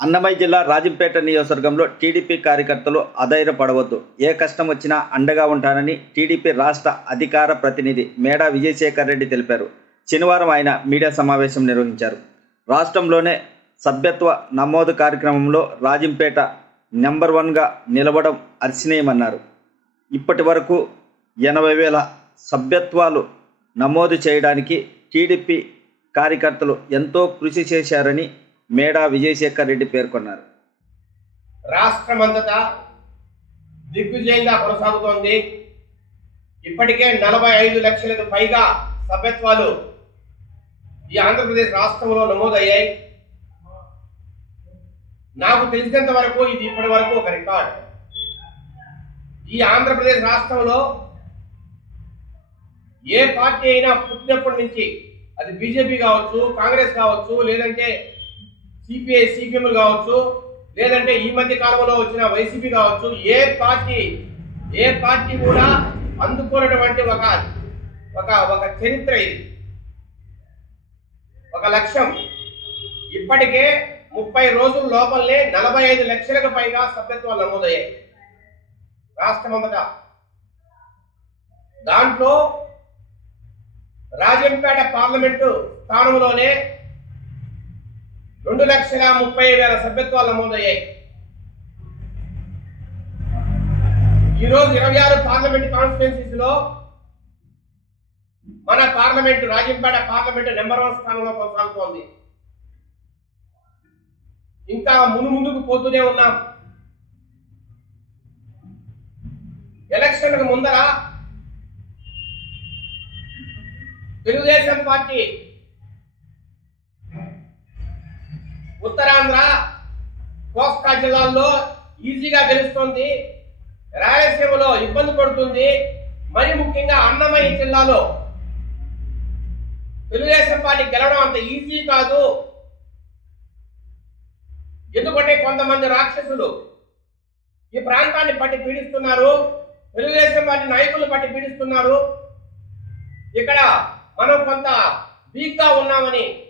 అన్నమయ్య జిల్లా రాజంపేట నియోజకవర్గంలో టీడీపీ కార్యకర్తలు అధైర్యపడవద్దు. ఏ కష్టం వచ్చినా అండగా ఉంటానని టీడీపీ రాష్ట్ర అధికార ప్రతినిధి మేడా విజయశేఖర్ రెడ్డి తెలిపారు. శనివారం ఆయన మీడియా సమావేశం నిర్వహించారు. రాష్ట్రంలోనే సభ్యత్వ నమోదు కార్యక్రమంలో రాజంపేట నెంబర్ వన్గా నిలవడం అర్చనీయమన్నారు. ఇప్పటి వరకు ఎనభై వేల సభ్యత్వాలు నమోదు చేయడానికి టీడీపీ కార్యకర్తలు ఎంతో కృషి చేశారని మేడా విజయశేఖర్ రెడ్డి పేర్కొన్నారు. రాష్ట్రమంతటా దిగ్విజయంగా కొనసాగుతోంది. ఇప్పటికే నలభై ఐదు లక్షలకు పైగా సభ్యత్వాలు ఈ ఆంధ్రప్రదేశ్ రాష్ట్రంలో నమోదయ్యాయి. నాకు తెలిసినంత వరకు ఇది ఇప్పటి వరకు ఒక రికార్డ్. ఈ ఆంధ్రప్రదేశ్ రాష్ట్రంలో ఏ పార్టీ అయినా పుట్టినప్పటి నుంచి అది బీజేపీ కావచ్చు కాంగ్రెస్ కావచ్చు లేదంటే సిపిఐ సిపిఎం కావచ్చు లేదంటే ఈ మధ్య కాలంలో వచ్చిన వైసీపీ కావచ్చు ఏ పార్టీ ఏ పార్టీ కూడా అందుకున్నటువంటి ఒక ఒక ఒక చరిత్ర ఇది. ఒక లక్ష్యం. ఇప్పటికే ముప్పై రోజుల లోపలనే నలభై ఐదు లక్షలకు పైగా సభ్యత్వాలు నమోదయ్యాయి. రాష్ట్రమంతటా దాంట్లో రాజంపేట పార్లమెంటు స్థానంలోనే రెండు లక్షల ముప్పై వేల సభ్యత్వాలు నమోదయ్యాయి ఈరోజు ఇరవై ఆరు పార్లమెంట్ కాన్స్టిట్యున్సీస్లో మన parliament Rajampet parliament number one స్థానంలో కొనసాగుతోంది. ఇంకా ముందు ముందుకు పోతూనే ఉన్నాం. ఎలక్షన్ ముందర తెలుగుదేశం పార్టీ ఉత్తరాంధ్ర కోస్తా జిల్లాల్లో ఈజీగా గెలుస్తుంది. రాయలసీమలో ఇబ్బంది పడుతుంది. మరి ముఖ్యంగా అన్నమయ్య జిల్లాలో తెలుగుదేశం పార్టీ గెలవడం అంత ఈజీ కాదు. ఎందుకంటే కొంతమంది రాక్షసులు ఈ ప్రాంతాన్ని పట్టి పీడిస్తున్నారు. తెలుగుదేశం పార్టీ నాయకులు పట్టి పీడిస్తున్నారు. ఇక్కడ మనం కొంత వీక్గా ఉన్నామని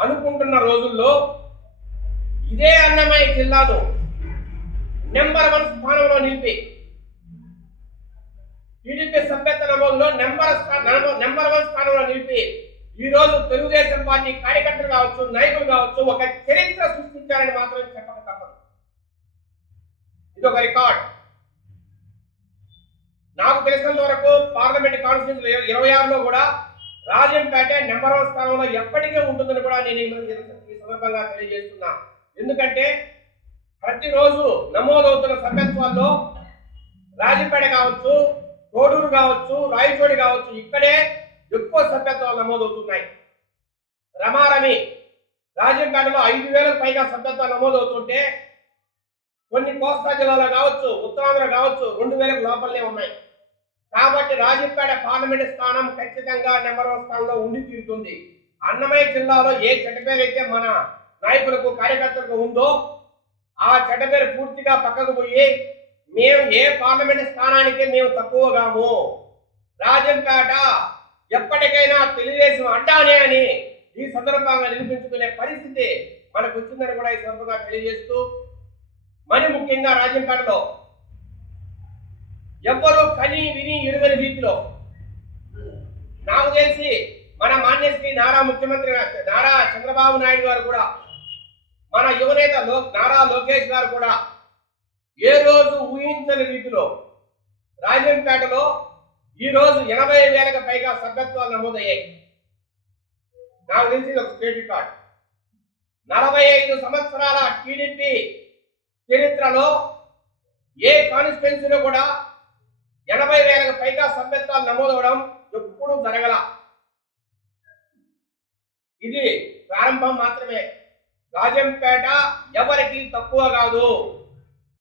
అనుకుంటున్న రోజుల్లో ఇదే అన్నమయ్య జిల్లాలో నెంబర్ వన్ స్థానంలో నిలిపి టీడీపీ సభ్యత్వ నమోదులో నెంబర్ నెంబర్ వన్ స్థానంలో నిలిపి ఈ రోజు తెలుగుదేశం పార్టీ కార్యకర్తలు కావచ్చు నాయకులు కావచ్చు ఒక చరిత్ర సృష్టించారని మాత్రం చెప్పక తప్పదు. ఇది ఒక రికార్డ్. నాకు తెలిసినంత వరకు పార్లమెంట్ కాన్స్టిట్యూన్సీ ఇరవై ఆరులో కూడా రాజంపేట నెంబర్ వన్ స్థానంలో ఎప్పటికీ ఉంటుందని కూడా నేను ఈ సందర్భంగా తెలియజేస్తున్నాను ఎందుకంటే ప్రతిరోజు నమోదవుతున్న సభ్యత్వాల్లో రాజపేట కావచ్చు కోడూరు కావచ్చు రాయచోడి కావచ్చు ఇక్కడే ఎక్కువ సభ్యత్వాలు నమోదవుతున్నాయి. రమారమి రాజంపేటలో ఐదు వేలకు పైగా సభ్యత్వాలు నమోదవుతుంటే కొన్ని కోస్తా జిల్లాలో కావచ్చు ఉత్తరాంధ్ర కావచ్చు రెండు వేలకు లోపలనే ఉన్నాయి. కాబట్టి రాజంపేట పార్లమెంట్ స్థానం ఖచ్చితంగా నెంబర్ వన్ స్థానంలో ఉండి తీరుతుంది. అన్నమయ్య జిల్లాలో ఏ చెడ్డ పేరు అయితే మన నాయకులకు కార్యకర్తలకు ఉందో ఆ చెడ్డ పేరు పూర్తిగా పక్కకు పోయి మేము ఏ పార్లమెంట్ స్థానానికి మేము తక్కువగాము. రాజంపేట ఎప్పటికైనా తెలుగుదేశం అడ్డానే అని ఈ సందర్భంగా నిరూపించుకునే పరిస్థితి మనకు వచ్చిందని కూడా ఈ సందర్భంగా తెలియజేస్తూ మరి ముఖ్యంగా రాజంపేటలో ఎవ్వరూ కని విని ఇరువని రీతిలో నాకు తెలిసి మన మాన్యశ్రీ నారా ముఖ్యమంత్రి నారా చంద్రబాబు నాయుడు గారు కూడా మన యువనేత లో నారా లోకేష్ గారు కూడా ఏ రోజు ఊహించని రీతిలో రాజంపేటలో ఈ రోజు ఎనభై వేలకు పైగా సభ్యత్వాలు నమోదయ్యాయి. నాకు తెలిసి ఒక స్టేట్ రికార్డ్. నలభై ఐదు సంవత్సరాల టీడీపీ చరిత్రలో ఏ కాన్స్టిట్యున్సీలో కూడా ఎనభై వేలకు పైగా సభ్యత్వాలు నమోదవడం ఎప్పుడూ జరగల. ఇది ప్రారంభం మాత్రమే. రాజంపేట ఎవరికి తక్కువ కాదు.